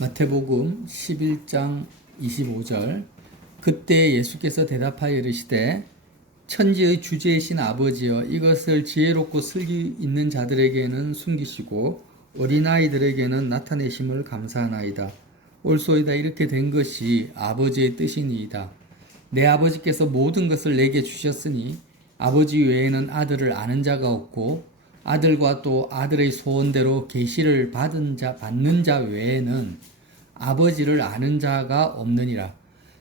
마태복음 11장 25절. 그때 예수께서 대답하여 이르시되 천지의 주제이신 아버지여, 이것을 지혜롭고 슬기 있는 자들에게는 숨기시고 어린아이들에게는 나타내심을 감사하나이다. 옳소이다. 이렇게 된 것이 아버지의 뜻이니이다. 내 아버지께서 모든 것을 내게 주셨으니 아버지 외에는 아들을 아는 자가 없고 아들과 또 아들의 소원대로 계시를 받는 자 외에는 아버지를 아는 자가 없느니라.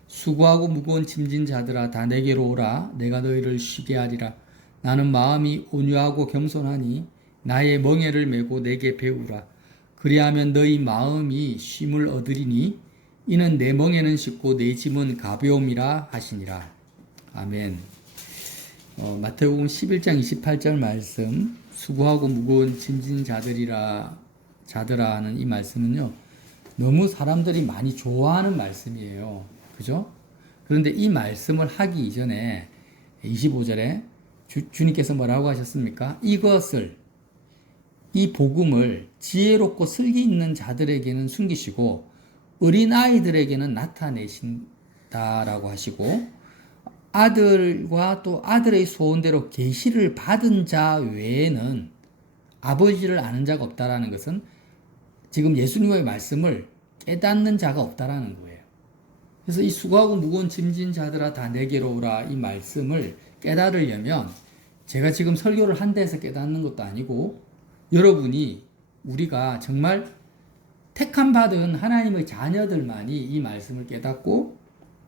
수고하고 무거운 짐진 자들아, 다 내게로 오라. 내가 너희를 쉬게 하리라. 나는 마음이 온유하고 겸손하니 나의 멍에를 메고 내게 배우라. 그리하면 너희 마음이 쉼을 얻으리니 이는 내 멍에는 쉽고 내 짐은 가벼움이라 하시니라. 아멘. 마태복음 11장 28절 말씀, 수고하고 무거운 짐진 자들아 하는 이 말씀은요, 너무 사람들이 많이 좋아하는 말씀이에요. 그죠? 그런데 이 말씀을 하기 이전에 25절에 주님께서 뭐라고 하셨습니까? 이 복음을 지혜롭고 슬기 있는 자들에게는 숨기시고 어린아이들에게는 나타내신다라고 하시고, 아들과 또 아들의 소원대로 계시를 받은 자 외에는 아버지를 아는 자가 없다라는 것은 지금 예수님의 말씀을 깨닫는 자가 없다라는 거예요. 그래서 이 수고하고 무거운 짐진 자들아, 다 내게로 오라, 이 말씀을 깨달으려면 제가 지금 설교를 한 데에서 깨닫는 것도 아니고, 여러분이, 우리가 정말 택함 받은 하나님의 자녀들만이 이 말씀을 깨닫고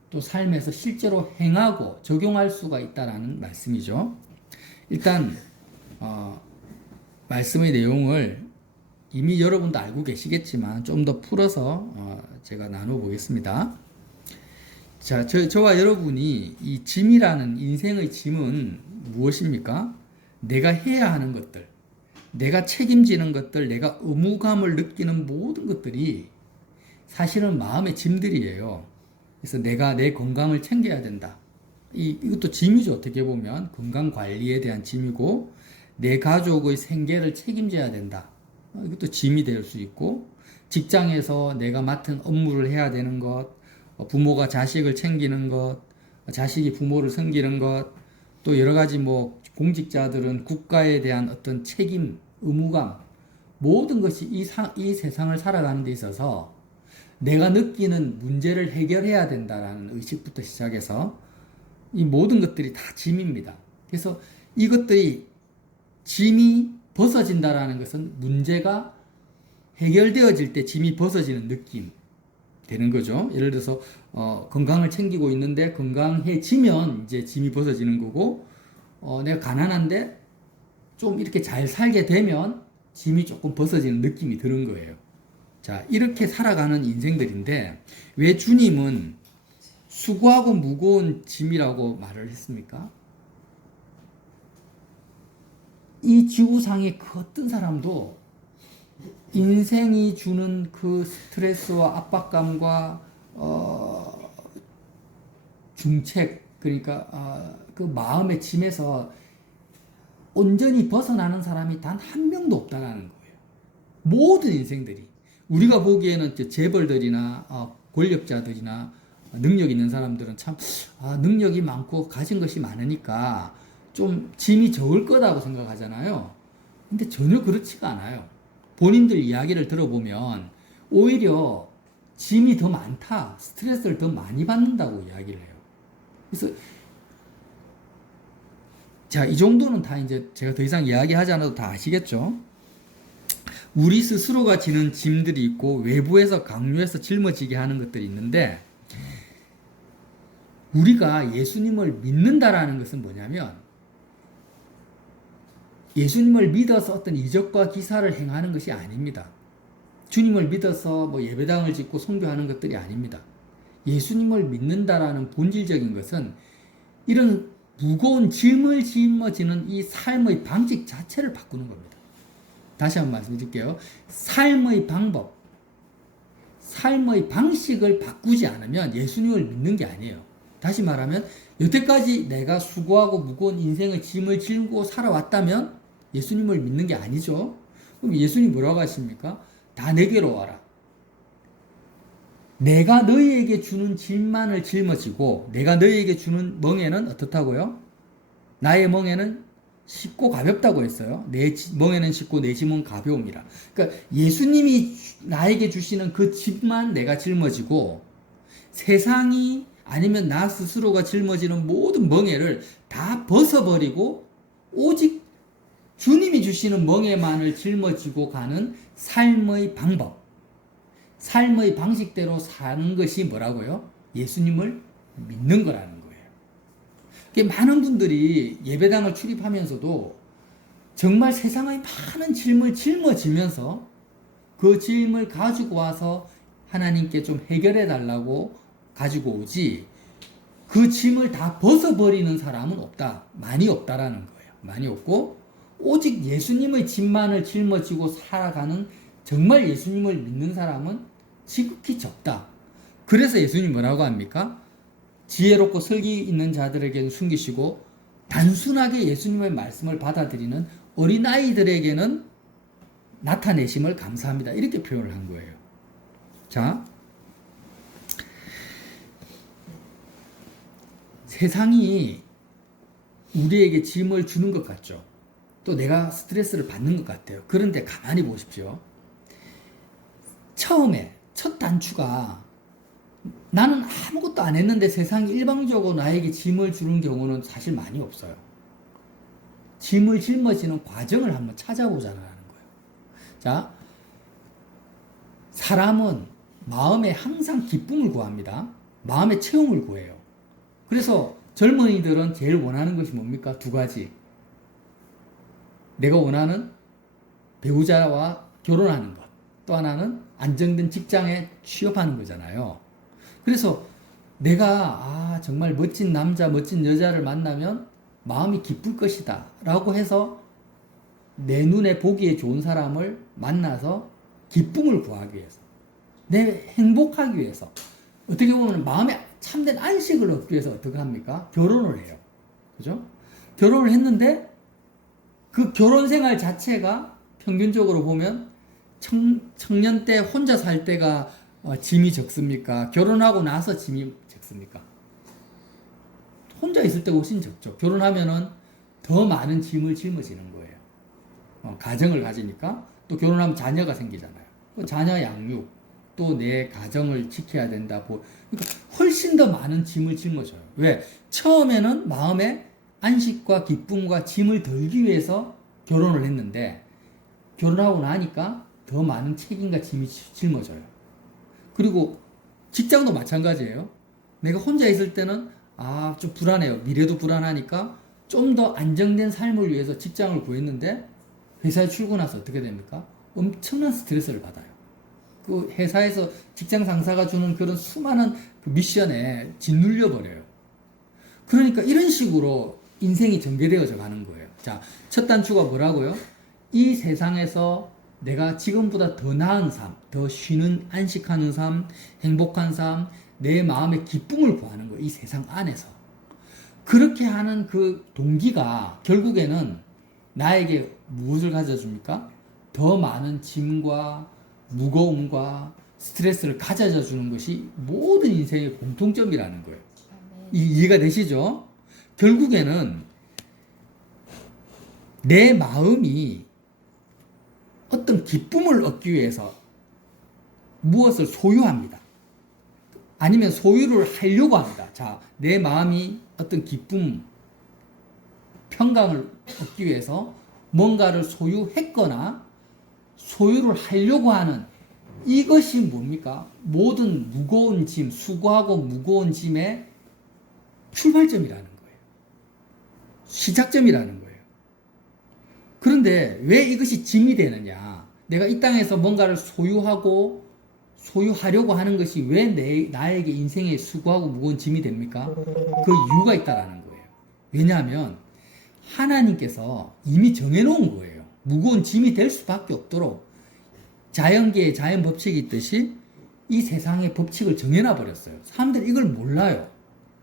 또 삶에서 실제로 행하고 적용할 수가 있다라는 말씀이죠. 일단 말씀의 내용을 이미 여러분도 알고 계시겠지만 좀 더 풀어서 제가 나눠보겠습니다. 자, 저와 여러분이 이 짐이라는, 인생의 짐은 무엇입니까? 내가 해야 하는 것들, 내가 책임지는 것들, 내가 의무감을 느끼는 모든 것들이 사실은 마음의 짐들이에요. 그래서 내가 내 건강을 챙겨야 된다. 이것도 짐이죠. 어떻게 보면 건강 관리에 대한 짐이고, 내 가족의 생계를 책임져야 된다. 이것도 짐이 될 수 있고, 직장에서 내가 맡은 업무를 해야 되는 것, 부모가 자식을 챙기는 것, 자식이 부모를 섬기는 것, 또 여러 가지 공직자들은 국가에 대한 어떤 책임, 의무감, 모든 것이 이 세상을 살아가는 데 있어서 내가 느끼는 문제를 해결해야 된다라는 의식부터 시작해서 이 모든 것들이 다 짐입니다. 그래서 이것들이, 짐이 벗어진다라는 것은 문제가 해결되어질 때 짐이 벗어지는 느낌 되는 거죠. 예를 들어서 건강을 챙기고 있는데 건강해지면 이제 짐이 벗어지는 거고, 내가 가난한데 좀 이렇게 잘 살게 되면 짐이 조금 벗어지는 느낌이 드는 거예요. 자, 이렇게 살아가는 인생들인데 왜 주님은 수고하고 무거운 짐이라고 말을 했습니까? 이 지구상의 그 어떤 사람도 인생이 주는 그 스트레스와 압박감과 중책, 그러니까 그 마음의 짐에서 온전히 벗어나는 사람이 단 한 명도 없다라는 거예요. 모든 인생들이. 우리가 보기에는 재벌들이나 권력자들이나 능력 있는 사람들은 참 능력이 많고 가진 것이 많으니까 좀 짐이 적을 거라고 생각하잖아요. 근데 전혀 그렇지가 않아요. 본인들 이야기를 들어보면 오히려 짐이 더 많다, 스트레스를 더 많이 받는다고 이야기를 해요. 그래서 자, 이 정도는 다 이제 제가 더 이상 이야기하지 않아도 다 아시겠죠? 우리 스스로가 지는 짐들이 있고 외부에서 강요해서 짊어지게 하는 것들이 있는데, 우리가 예수님을 믿는다라는 것은 뭐냐면, 예수님을 믿어서 어떤 이적과 기사를 행하는 것이 아닙니다. 주님을 믿어서 예배당을 짓고 선교하는 것들이 아닙니다. 예수님을 믿는다라는 본질적인 것은 이런 무거운 짐을 짊어지는 이 삶의 방식 자체를 바꾸는 겁니다. 다시 한번 말씀드릴게요. 삶의 방법, 삶의 방식을 바꾸지 않으면 예수님을 믿는 게 아니에요. 다시 말하면 여태까지 내가 수고하고 무거운 인생의 짐을 지고 살아왔다면 예수님을 믿는 게 아니죠. 그럼 예수님 뭐라고 하십니까? 다 내게로 와라. 내가 너희에게 주는 짐만을 짊어지고 내가 너희에게 주는 멍에는 어떻다고요? 나의 멍에는 쉽고 가볍다고 했어요. 내 멍에는 쉽고 내 짐은 가벼움이라. 그러니까 예수님이 나에게 주시는 그 짐만 내가 짊어지고 세상이 아니면 나 스스로가 짊어지는 모든 멍에를 다 벗어버리고 오직 주님이 주시는 멍에만을 짊어지고 가는 삶의 방법, 삶의 방식대로 사는 것이 뭐라고요? 예수님을 믿는 거라는 거예요. 많은 분들이 예배당을 출입하면서도 정말 세상의 많은 짐을 짊어지면서 그 짐을 가지고 와서 하나님께 좀 해결해 달라고 가지고 오지, 그 짐을 다 벗어버리는 사람은 없다. 많이 없다라는 거예요. 많이 없고 오직 예수님의 짐만을 짊어지고 살아가는 정말 예수님을 믿는 사람은 지극히 적다. 그래서 예수님 뭐라고 합니까? 지혜롭고 설기 있는 자들에게는 숨기시고 단순하게 예수님의 말씀을 받아들이는 어린아이들에게는 나타내심을 감사합니다. 이렇게 표현을 한 거예요. 자, 세상이 우리에게 짐을 주는 것 같죠. 또 내가 스트레스를 받는 것 같아요. 그런데 가만히 보십시오. 처음에 첫 단추가 나는 아무것도 안 했는데 세상이 일방적으로 나에게 짐을 주는 경우는 사실 많이 없어요. 짐을 짊어지는 과정을 한번 찾아보자는 거예요. 자, 사람은 마음에 항상 기쁨을 구합니다. 마음의 체험을 구해요. 그래서 젊은이들은 제일 원하는 것이 뭡니까? 두 가지. 내가 원하는 배우자와 결혼하는 것. 또 하나는 안정된 직장에 취업하는 거잖아요. 그래서 내가 정말 멋진 남자, 멋진 여자를 만나면 마음이 기쁠 것이다 라고 해서 내 눈에 보기에 좋은 사람을 만나서 기쁨을 구하기 위해서, 내 행복하기 위해서, 어떻게 보면 마음에 참된 안식을 얻기 위해서 어떻게 합니까? 결혼을 해요. 그죠? 결혼을 했는데 그 결혼 생활 자체가 평균적으로 보면 청년 때 혼자 살 때가 짐이 적습니까? 결혼하고 나서 짐이 적습니까? 혼자 있을 때가 훨씬 적죠. 결혼하면은 더 많은 짐을 짊어지는 거예요. 가정을 가지니까 또 결혼하면 자녀가 생기잖아요. 자녀 양육, 또 내 가정을 지켜야 된다. 그러니까 훨씬 더 많은 짐을 짊어져요. 왜? 처음에는 마음에 안식과 기쁨과 짐을 덜기 위해서 결혼을 했는데 결혼하고 나니까 더 많은 책임과 짐이 짊어져요. 그리고 직장도 마찬가지예요. 내가 혼자 있을 때는 좀 불안해요. 미래도 불안하니까 좀 더 안정된 삶을 위해서 직장을 구했는데 회사에 출근해서 어떻게 됩니까? 엄청난 스트레스를 받아요. 그 회사에서 직장 상사가 주는 그런 수많은 그 미션에 짓눌려 버려요. 그러니까 이런 식으로 인생이 전개되어져 가는 거예요. 자, 첫 단추가 뭐라고요? 이 세상에서 내가 지금보다 더 나은 삶, 더 쉬는, 안식하는 삶, 행복한 삶, 내 마음의 기쁨을 구하는 거예요. 이 세상 안에서. 그렇게 하는 그 동기가 결국에는 나에게 무엇을 가져줍니까? 더 많은 짐과 무거움과 스트레스를 가져다 주는 것이 모든 인생의 공통점이라는 거예요. 이해가 되시죠? 결국에는 내 마음이 어떤 기쁨을 얻기 위해서 무엇을 소유합니다. 아니면 소유를 하려고 합니다. 자, 내 마음이 어떤 기쁨, 평강을 얻기 위해서 뭔가를 소유했거나 소유를 하려고 하는 이것이 뭡니까? 모든 무거운 짐, 수고하고 무거운 짐의 출발점이라는 거예요. 시작점이라는 거예요. 그런데 왜 이것이 짐이 되느냐? 내가 이 땅에서 뭔가를 소유하려고 하는 것이 왜 나에게 인생에 수고하고 무거운 짐이 됩니까? 그 이유가 있다라는 거예요. 왜냐하면 하나님께서 이미 정해놓은 거예요. 무거운 짐이 될 수밖에 없도록 자연계의 자연 법칙이 있듯이 이 세상의 법칙을 정해놔 버렸어요. 사람들이 이걸 몰라요.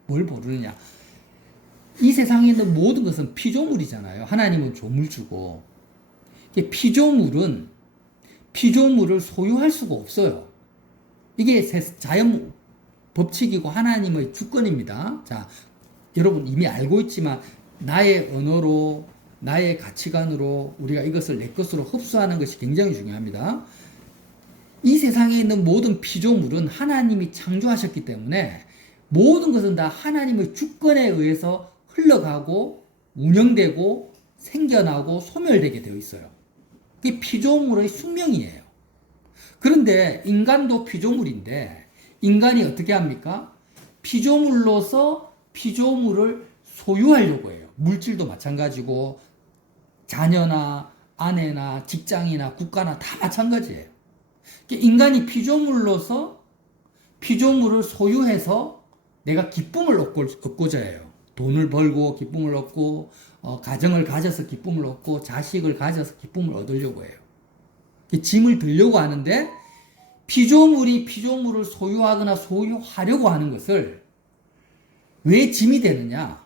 뭘 모르느냐? 이 세상에 있는 모든 것은 피조물이잖아요. 하나님은 조물주고. 피조물을 소유할 수가 없어요. 이게 자연 법칙이고 하나님의 주권입니다. 자, 여러분 이미 알고 있지만 나의 언어로 나의 가치관으로 우리가 이것을 내 것으로 흡수하는 것이 굉장히 중요합니다. 이 세상에 있는 모든 피조물은 하나님이 창조하셨기 때문에 모든 것은 다 하나님의 주권에 의해서 흘러가고 운영되고 생겨나고 소멸되게 되어 있어요. 그게 피조물의 숙명이에요. 그런데 인간도 피조물인데 인간이 어떻게 합니까? 피조물로서 피조물을 소유하려고 해요. 물질도 마찬가지고 자녀나 아내나 직장이나 국가나 다 마찬가지예요. 인간이 피조물로서 피조물을 소유해서 내가 기쁨을 얻고자 해요. 돈을 벌고 기쁨을 얻고 가정을 가져서 기쁨을 얻고 자식을 가져서 기쁨을 얻으려고 해요. 짐을 들려고 하는데 피조물이 피조물을 소유하거나 소유하려고 하는 것을 왜 짐이 되느냐?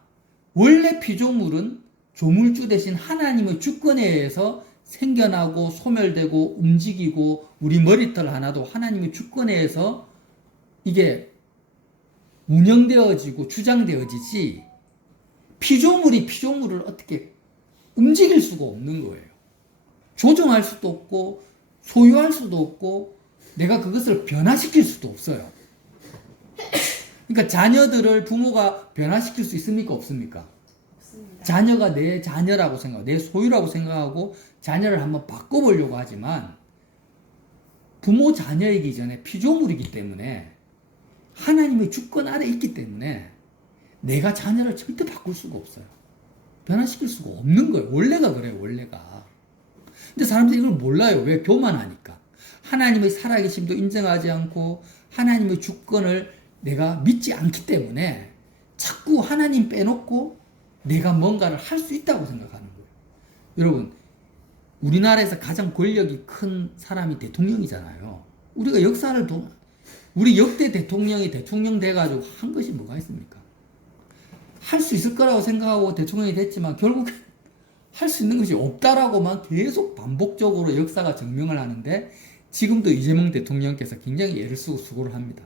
원래 피조물은 조물주 대신 하나님의 주권에 의해서 생겨나고 소멸되고 움직이고 우리 머리털 하나도 하나님의 주권에 의해서 이게 운영되어지고 주장되어지지 피조물이 피조물을 어떻게 움직일 수가 없는 거예요. 조정할 수도 없고 소유할 수도 없고 내가 그것을 변화시킬 수도 없어요. 그러니까 자녀들을 부모가 변화시킬 수 있습니까? 없습니까? 없습니다. 자녀가 내 자녀라고 생각하고 내 소유라고 생각하고 자녀를 한번 바꿔보려고 하지만 부모 자녀이기 전에 피조물이기 때문에 하나님의 주권 아래 있기 때문에 내가 자녀를 절대 바꿀 수가 없어요. 변화시킬 수가 없는 거예요. 원래가 그래요. 원래가. 근데 사람들이 이걸 몰라요. 왜? 교만하니까. 하나님의 살아계심도 인정하지 않고 하나님의 주권을 내가 믿지 않기 때문에 자꾸 하나님 빼놓고 내가 뭔가를 할 수 있다고 생각하는 거예요. 여러분, 우리나라에서 가장 권력이 큰 사람이 대통령이잖아요. 우리가 역사를 우리 역대 대통령이 대통령 돼가지고 한 것이 뭐가 있습니까? 할 수 있을 거라고 생각하고 대통령이 됐지만 결국 할 수 있는 것이 없다라고만 계속 반복적으로 역사가 증명을 하는데 지금도 이재명 대통령께서 굉장히 애를 쓰고 수고를 합니다.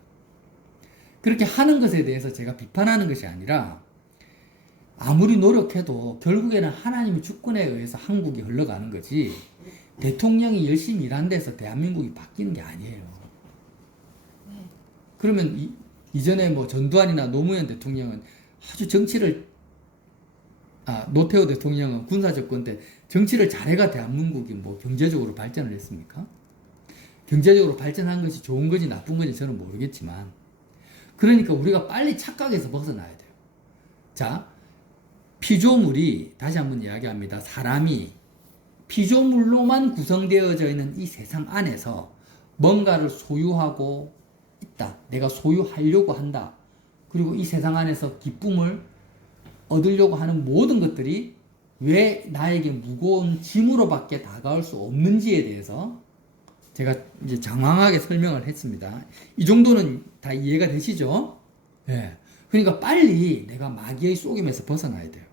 그렇게 하는 것에 대해서 제가 비판하는 것이 아니라 아무리 노력해도 결국에는 하나님의 주권에 의해서 한국이 흘러가는 거지 대통령이 열심히 일한 데서 대한민국이 바뀌는 게 아니에요. 그러면 이전에 뭐 전두환이나 노무현 대통령은 아주 노태우 대통령은 군사정권 때 정치를 잘해가 대한민국이 뭐 경제적으로 발전을 했습니까? 경제적으로 발전한 것이 좋은 건지 나쁜 건지 저는 모르겠지만 그러니까 우리가 빨리 착각에서 벗어나야 돼요. 자, 피조물이 다시 한번 이야기합니다. 사람이 피조물로만 구성되어져 있는 이 세상 안에서 뭔가를 소유하고 있다. 내가 소유하려고 한다. 그리고 이 세상 안에서 기쁨을 얻으려고 하는 모든 것들이 왜 나에게 무거운 짐으로밖에 다가올 수 없는지에 대해서 제가 이제 장황하게 설명을 했습니다. 이 정도는 다 이해가 되시죠? 네. 그러니까 빨리 내가 마귀의 속임에서 벗어나야 돼요.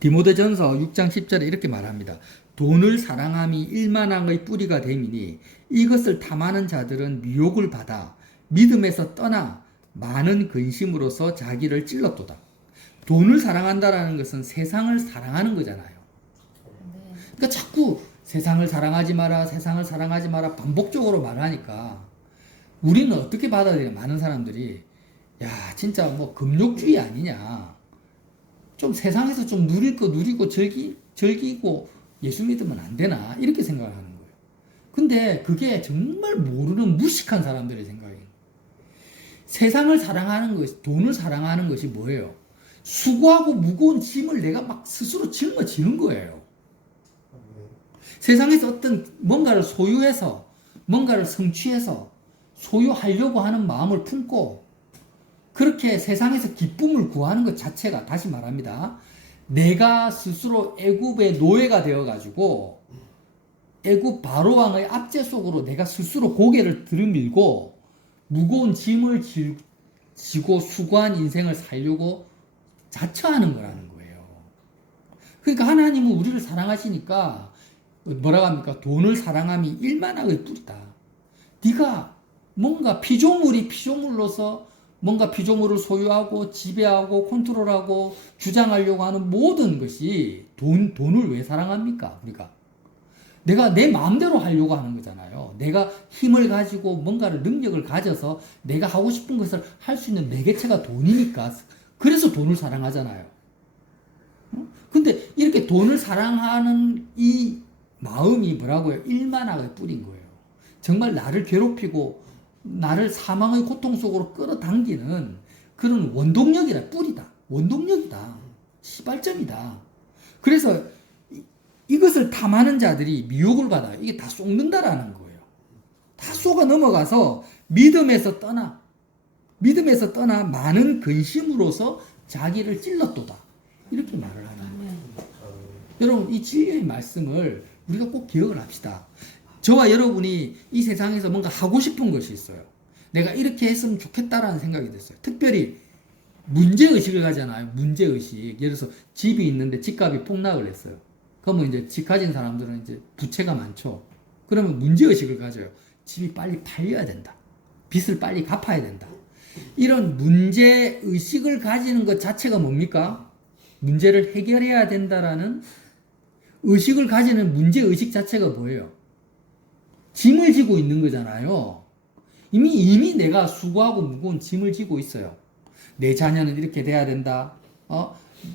디모데전서 6장 10절에 이렇게 말합니다. 돈을 사랑함이 일만왕의 뿌리가 됨이니 이것을 탐하는 자들은 미혹을 받아 믿음에서 떠나 많은 근심으로서 자기를 찔렀도다. 돈을 사랑한다라는 것은 세상을 사랑하는 거잖아요. 그러니까 자꾸 세상을 사랑하지 마라, 세상을 사랑하지 마라 반복적으로 말하니까 우리는 어떻게 받아들여? 많은 사람들이 야 진짜 뭐 금욕주의 아니냐. 좀 세상에서 좀 누릴 거 누리고 즐기고 예수 믿으면 안 되나 이렇게 생각을 하는 거예요. 근데 그게 정말 모르는 무식한 사람들의 생각이에요. 세상을 사랑하는 것이 돈을 사랑하는 것이 뭐예요? 수고하고 무거운 짐을 내가 막 스스로 짊어지는 거예요. 세상에서 어떤 뭔가를 소유해서 뭔가를 성취해서 소유하려고 하는 마음을 품고 그렇게 세상에서 기쁨을 구하는 것 자체가 다시 말합니다. 내가 스스로 애굽의 노예가 되어가지고 애굽 바로왕의 압제 속으로 내가 스스로 고개를 들이밀고 무거운 짐을 지고 수고한 인생을 살려고 자처하는 거라는 거예요. 그러니까 하나님은 우리를 사랑하시니까 뭐라고 합니까? 돈을 사랑함이 일만왕의 뿌리다. 네가 뭔가 피조물로서 뭔가 피조물을 소유하고 지배하고 컨트롤하고 주장하려고 하는 모든 것이 돈을 왜 사랑합니까? 우리가. 내가 내 마음대로 하려고 하는 거잖아요. 내가 힘을 가지고 뭔가를 능력을 가져서 내가 하고 싶은 것을 할 수 있는 매개체가 돈이니까. 그래서 돈을 사랑하잖아요. 근데 이렇게 돈을 사랑하는 이 마음이 뭐라고요? 일만하게 뿌린 거예요. 정말 나를 괴롭히고 나를 사망의 고통 속으로 끌어당기는 그런 원동력이다. 뿌리다. 원동력이다. 시발점이다. 그래서 이것을 탐하는 자들이 미혹을 받아요. 이게 다 쏟는다라는 거예요. 다 쏘가 넘어가서 믿음에서 떠나 많은 근심으로서 자기를 찔렀도다. 이렇게 말을 하는 거예요. 여러분, 이 진리의 말씀을 우리가 꼭 기억을 합시다. 저와 여러분이 이 세상에서 뭔가 하고 싶은 것이 있어요. 내가 이렇게 했으면 좋겠다라는 생각이 됐어요. 특별히 문제의식을 가잖아요. 문제의식. 예를 들어서 집이 있는데 집값이 폭락을 했어요. 그러면 이제 집 가진 사람들은 이제 부채가 많죠. 그러면 문제의식을 가져요. 집이 빨리 팔려야 된다. 빚을 빨리 갚아야 된다. 이런 문제의식을 가지는 것 자체가 뭡니까? 문제를 해결해야 된다라는 의식을 가지는 문제의식 자체가 뭐예요? 짐을 지고 있는 거잖아요. 이미 내가 수고하고 무거운 짐을 지고 있어요. 내 자녀는 이렇게 돼야 된다.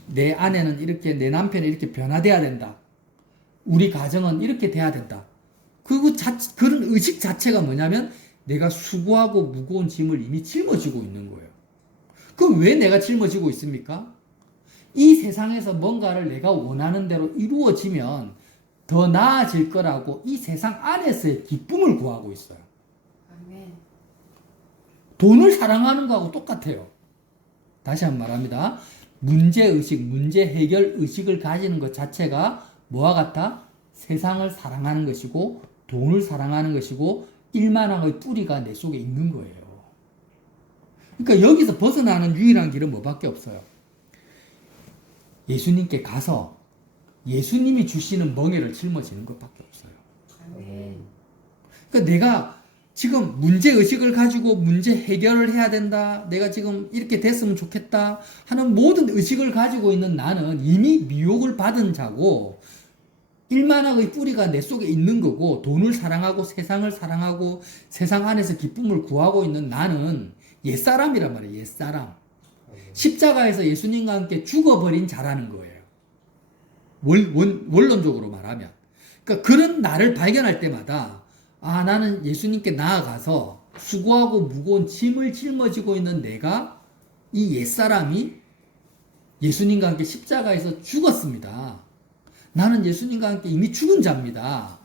내 아내는 이렇게, 내 남편은 이렇게 변화돼야 된다. 우리 가정은 이렇게 돼야 된다. 그런 의식 자체가 뭐냐면 내가 수고하고 무거운 짐을 이미 짊어지고 있는 거예요. 그럼 왜 내가 짊어지고 있습니까? 이 세상에서 뭔가를 내가 원하는 대로 이루어지면 더 나아질 거라고 이 세상 안에서의 기쁨을 구하고 있어요. 아멘. 돈을 사랑하는 거하고 똑같아요. 다시 한번 말합니다. 문제의식, 문제 해결 의식을 가지는 것 자체가 뭐와 같아? 세상을 사랑하는 것이고 돈을 사랑하는 것이고 일만함의 뿌리가 내 속에 있는 거예요. 그러니까 여기서 벗어나는 유일한 길은 뭐밖에 없어요. 예수님께 가서 예수님이 주시는 멍에를 짊어지는 것밖에 없어요. 그러니까 내가 지금 문제의식을 가지고 문제 해결을 해야 된다. 내가 지금 이렇게 됐으면 좋겠다 하는 모든 의식을 가지고 있는 나는 이미 미혹을 받은 자고 일만학의 뿌리가 내 속에 있는 거고 돈을 사랑하고 세상을 사랑하고 세상 안에서 기쁨을 구하고 있는 나는 옛사람이란 말이에요. 옛사람. 십자가에서 예수님과 함께 죽어버린 자라는 거예요. 원론적으로 말하면. 그러니까 그런 나를 발견할 때마다 나는 예수님께 나아가서 수고하고 무거운 짐을 짊어지고 있는 내가 이 옛사람이 예수님과 함께 십자가에서 죽었습니다. 나는 예수님과 함께 이미 죽은 자입니다.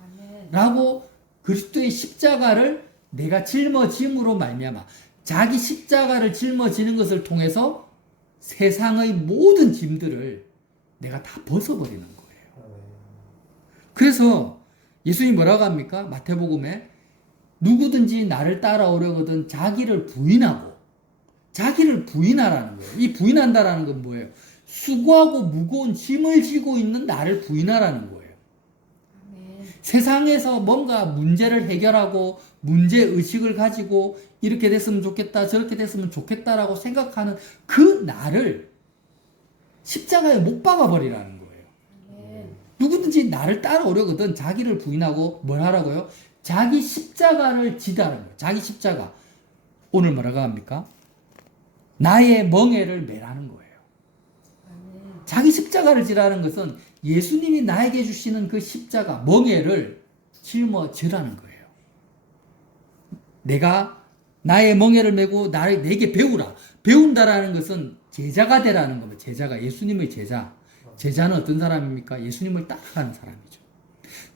라고 그리스도의 십자가를 내가 짊어짐으로 말미암아 자기 십자가를 짊어지는 것을 통해서 세상의 모든 짐들을 내가 다 벗어버리는 거예요. 그래서 예수님이 뭐라고 합니까? 마태복음에 누구든지 나를 따라오려거든 자기를 부인하고 자기를 부인하라는 거예요. 이 부인한다라는 건 뭐예요? 수고하고 무거운 짐을 지고 있는 나를 부인하라는 거예요. 세상에서 뭔가 문제를 해결하고 문제의식을 가지고 이렇게 됐으면 좋겠다 저렇게 됐으면 좋겠다라고 생각하는 그 나를 십자가에 못 박아버리라는 거예요. 누구든지 나를 따라오려거든 자기를 부인하고 뭘 하라고요? 자기 십자가를 지다라는 거예요. 자기 십자가. 오늘 뭐라고 합니까? 나의 멍에를 매라는 거예요. 자기 십자가를 지라는 것은 예수님이 나에게 주시는 그 십자가, 멍에를 짊어지라는 거예요. 내가 나의 멍에를 메고 내게 배우라. 배운다라는 것은 제자가 되라는 겁니다. 제자가, 예수님의 제자. 제자는 어떤 사람입니까? 예수님을 따라가는 사람이죠.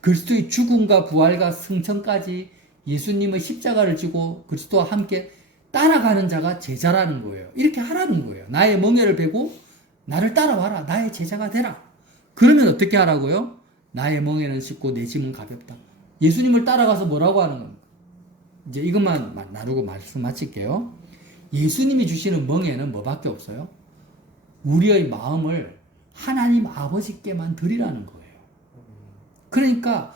그리스도의 죽음과 부활과 승천까지 예수님의 십자가를 지고 그리스도와 함께 따라가는 자가 제자라는 거예요. 이렇게 하라는 거예요. 나의 멍에를 베고 나를 따라와라. 나의 제자가 되라. 그러면 어떻게 하라고요? 나의 멍에는 쉽고 내 짐은 가볍다. 예수님을 따라가서 뭐라고 하는 겁니까? 이제 이것만 나누고 말씀 마칠게요. 예수님이 주시는 멍에는 뭐밖에 없어요? 우리의 마음을 하나님 아버지께만 드리라는 거예요. 그러니까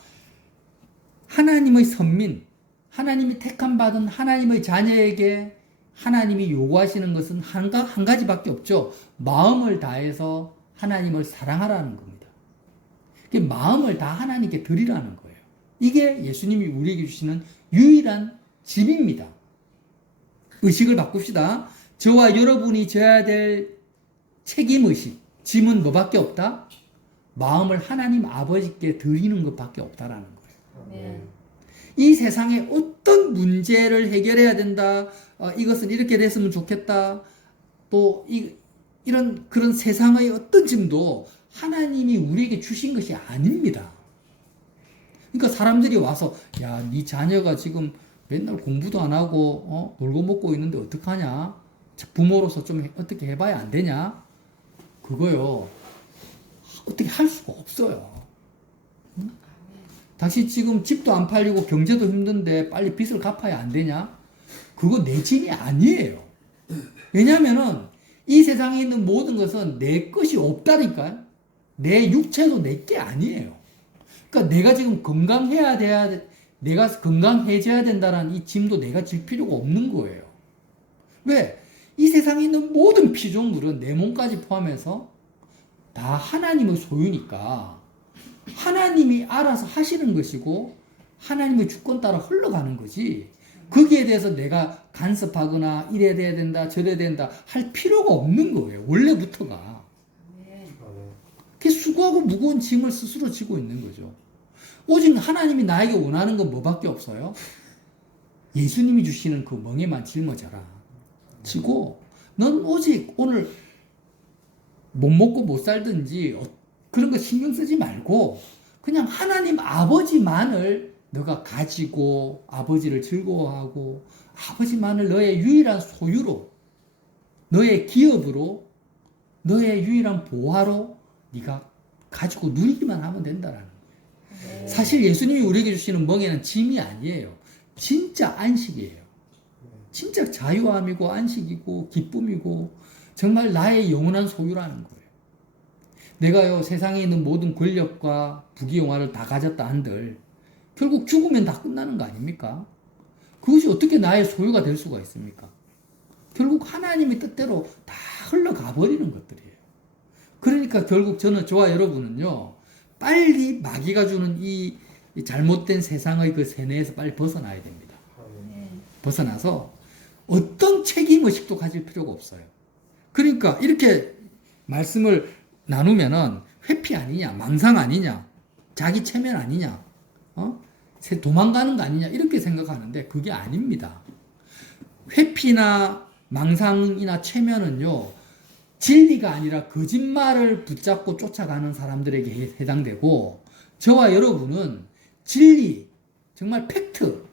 하나님의 선민, 하나님이 택함 받은 하나님의 자녀에게 하나님이 요구하시는 것은 한 가지밖에 없죠. 마음을 다해서 하나님을 사랑하라는 겁니다. 마음을 다 하나님께 드리라는 거예요. 이게 예수님이 우리에게 주시는 유일한 짐입니다. 의식을 바꿉시다. 저와 여러분이 져야 될 책임의식, 짐은 뭐밖에 없다? 마음을 하나님 아버지께 드리는 것밖에 없다라는 거예요. 이 세상에 어떤 문제를 해결해야 된다, 이것은 이렇게 됐으면 좋겠다, 또 이런 그런 세상의 어떤 짐도 하나님이 우리에게 주신 것이 아닙니다. 그러니까 사람들이 와서 야, 네 자녀가 지금 맨날 공부도 안 하고 놀고 먹고 있는데 어떡하냐? 부모로서 좀 어떻게 해봐야 안 되냐? 그거요, 어떻게 할 수가 없어요. 응? 당신 지금 집도 안 팔리고 경제도 힘든데 빨리 빚을 갚아야 안 되냐? 그거 내 짐이 아니에요. 왜냐하면은 이 세상에 있는 모든 것은 내 것이 없다니까요. 내 육체도 내 게 아니에요. 그러니까 내가 지금 내가 건강해져야 된다는 이 짐도 내가 질 필요가 없는 거예요. 왜? 이 세상에 있는 모든 피조물은 내 몸까지 포함해서 다 하나님의 소유니까 하나님이 알아서 하시는 것이고 하나님의 주권 따라 흘러가는 거지, 거기에 대해서 내가 간섭하거나 이래야 된다 저래야 된다 할 필요가 없는 거예요. 원래부터가. 그게 수고하고 무거운 짐을 스스로 지고 있는 거죠. 오직 하나님이 나에게 원하는 건 뭐밖에 없어요? 예수님이 주시는 그 멍에만 짊어져라. 지고 넌 오직 오늘 못 먹고 못 살든지 그런 거 신경 쓰지 말고 그냥 하나님 아버지만을 너가 가지고 아버지를 즐거워하고 아버지만을 너의 유일한 소유로, 너의 기업으로, 너의 유일한 보화로 네가 가지고 누리기만 하면 된다라는 거예요. 사실 예수님이 우리에게 주시는 멍에는 짐이 아니에요. 진짜 안식이에요. 진짜 자유함이고 안식이고 기쁨이고 정말 나의 영원한 소유라는 거예요. 내가요, 세상에 있는 모든 권력과 부귀영화를 다 가졌다 한들 결국 죽으면 다 끝나는 거 아닙니까? 그것이 어떻게 나의 소유가 될 수가 있습니까? 결국 하나님의 뜻대로 다 흘러가 버리는 것들이에요. 그러니까 결국 저와 여러분은요, 빨리 마귀가 주는 이 잘못된 세상의 그 세뇌에서 빨리 벗어나야 됩니다. 벗어나서 어떤 책임의식도 가질 필요가 없어요. 그러니까 이렇게 말씀을 나누면은 회피 아니냐, 망상 아니냐, 자기 체면 아니냐, 도망가는 거 아니냐 이렇게 생각하는데 그게 아닙니다. 회피나 망상이나 체면은요, 진리가 아니라 거짓말을 붙잡고 쫓아가는 사람들에게 해당되고, 저와 여러분은 진리, 정말 팩트,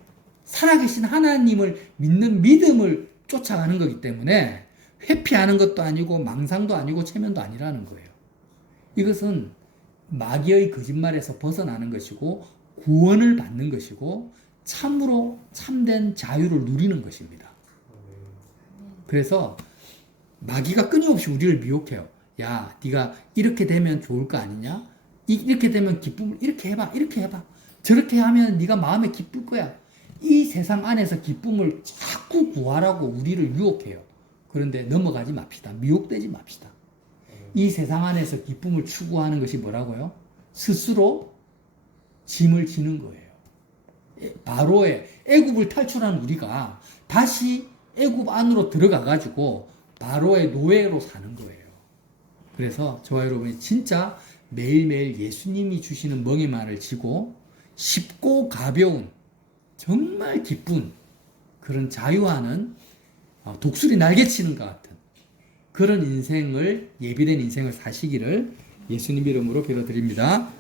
살아계신 하나님을 믿는 믿음을 쫓아가는 거기 때문에 회피하는 것도 아니고 망상도 아니고 체면도 아니라는 거예요. 이것은 마귀의 거짓말에서 벗어나는 것이고 구원을 받는 것이고 참으로 참된 자유를 누리는 것입니다. 그래서 마귀가 끊임없이 우리를 미혹해요. 야, 네가 이렇게 되면 좋을 거 아니냐? 이렇게 되면 기쁨을 이렇게 해봐, 이렇게 해봐. 저렇게 하면 네가 마음에 기쁠 거야. 이 세상 안에서 기쁨을 자꾸 구하라고 우리를 유혹해요. 그런데 넘어가지 맙시다. 미혹되지 맙시다. 이 세상 안에서 기쁨을 추구하는 것이 뭐라고요? 스스로 짐을 지는 거예요. 바로의 애굽을 탈출한 우리가 다시 애굽 안으로 들어가 가지고 바로의 노예로 사는 거예요. 그래서 저와 여러분이 진짜 매일매일 예수님이 주시는 멍에만을 지고 쉽고 가벼운 정말 기쁜 그런 자유하는 독수리 날개치는 것 같은 그런 인생을, 예비된 인생을 사시기를 예수님 이름으로 빌어드립니다.